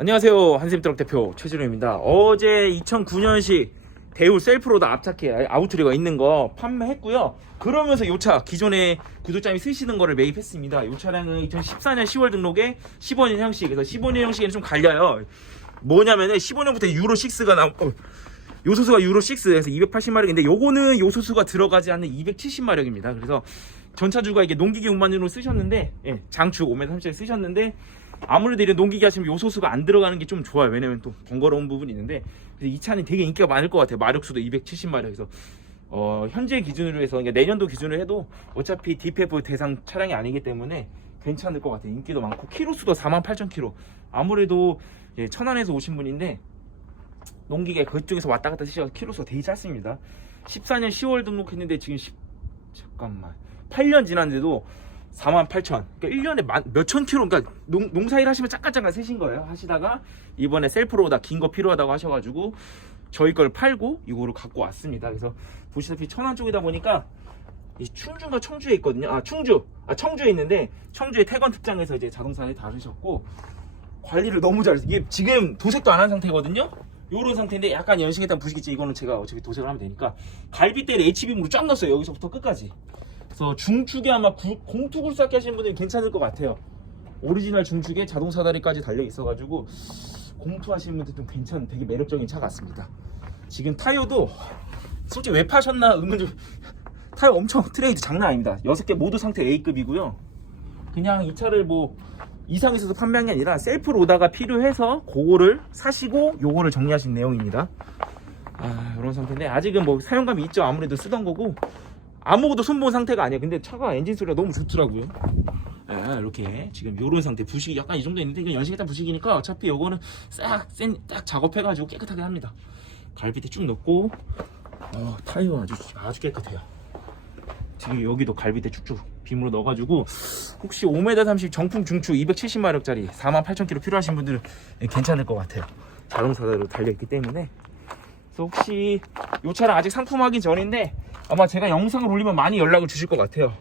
안녕하세요 한샘트럭 대표 최준호입니다. 어제 2009년식 대우 셀프로다 앞차키 아우트리가 있는 거 판매했고요. 그러면서 이 차 기존에 구독자님이 쓰시는 거를 매입했습니다. 이 차량은 2014년 10월 등록에 15년 형식 그래서 15년 형식에는 좀 갈려요. 뭐냐면은 15년부터 유로 6가 나오 어, 요소수가 유로 6에서 280마력인데 요거는 요소수가 들어가지 않는 270마력입니다. 그래서 전차주가 이게 농기계 운반으로 쓰셨는데 예, 장축 5m 30에 쓰셨는데 아무래도 이런 농기계 하시면 요소수가 안 들어가는 게 좀 좋아요. 왜냐면 또 번거로운 부분이 있는데. 이 차는 되게 인기가 많을 것 같아요. 마력수도 270마력에서 어, 현재 기준으로 해서 그러니까 내년도 기준으로 해도 어차피 DPF 대상 차량이 아니기 때문에 괜찮을 것 같아요. 인기도 많고 키로수도 48,000km 아무래도 예, 천안에서 오신 분인데 농기계 그쪽에서 왔다 갔다 쓰셔서 키로수가 되게 짧습니다. 14년 10월 등록했는데 지금 10, 잠깐만. 8년 지났는데도 48,000 그러니까 1년에 몇천 킬로 그러니까 농, 농사일 하시면 잠깐 잠깐 쓰신 거예요. 하시다가 이번에 셀프로 다 긴 거 필요하다고 하셔가지고 저희 걸 팔고 이거를 갖고 왔습니다. 그래서 보시다시피 천안 쪽이다 보니까 이 충주가 청주에 있거든요. 아 충주. 아 청주에 있는데 청주의 태건 특장에서 이제 자동차에 다루셨고 관리를 너무 잘해서 이게 지금 도색도 안 한 상태거든요. 요런 상태인데 약간 연식했다면 부시겠지. 이거는 제가 어차피 도색을 하면 되니까 갈비대를 HBM으로 쫙 넣었어요. 여기서부터 끝까지 그래서 중축에 아마 구- 공투굴 쌓기 하시는 분들은 괜찮을 것 같아요. 오리지널 중축에 자동 사다리까지 달려 있어가지고 공투 하시는 분들 좀 괜찮은 되게 매력적인 차 같습니다. 지금 타이어도 솔직히 왜 파셨나 의문 좀 타이어 엄청 트레이드 장난 아닙니다. 6개 모두 상태 A급이고요. 그냥 이 차를 뭐 이상에서도 판매한 게 아니라 셀프 로다가 필요해서 그거를 사시고 요거를 정리하신 내용입니다. 아 이런 상태인데 아직은 뭐 사용감이 있죠. 아무래도 쓰던 거고 아무것도 손본 상태가 아니에요. 근데 차가 엔진 소리가 너무 좋더라고요. 예, 이렇게 지금 요런 상태. 부식이 약간 이 정도 있는데 이건 연식했다 부식이니까 어차피 요거는 싹센딱 작업해가지고 깨끗하게 합니다. 갈비대 쭉 넣고 어, 타이어 아주 아주 깨끗해요. 지금 여기도 갈비대 쭉쭉 빔으로 넣어가지고 혹시 5m 30 정품 중축 270마력짜리 48,000km 필요하신 분들은 괜찮을 것 같아요. 자동차로 달려있기 때문에. 그래서 혹시 이 차량 아직 상품하기 전인데 아마 제가 영상을 올리면 많이 연락을 주실 것 같아요.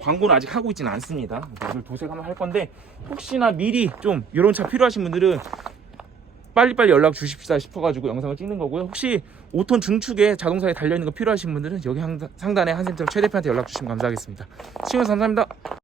광고는 아직 하고 있지는 않습니다. 오늘 도색 한번 할 건데 혹시나 미리 좀 이런 차 필요하신 분들은 빨리빨리 연락 주십사 싶어가지고 영상을 찍는 거고요. 혹시 5톤 중축에 자동차에 달려있는 거 필요하신 분들은 여기 항- 상단에 한샘트럭 최 대표한테 연락 주시면 감사하겠습니다. 시청해주셔서 감사합니다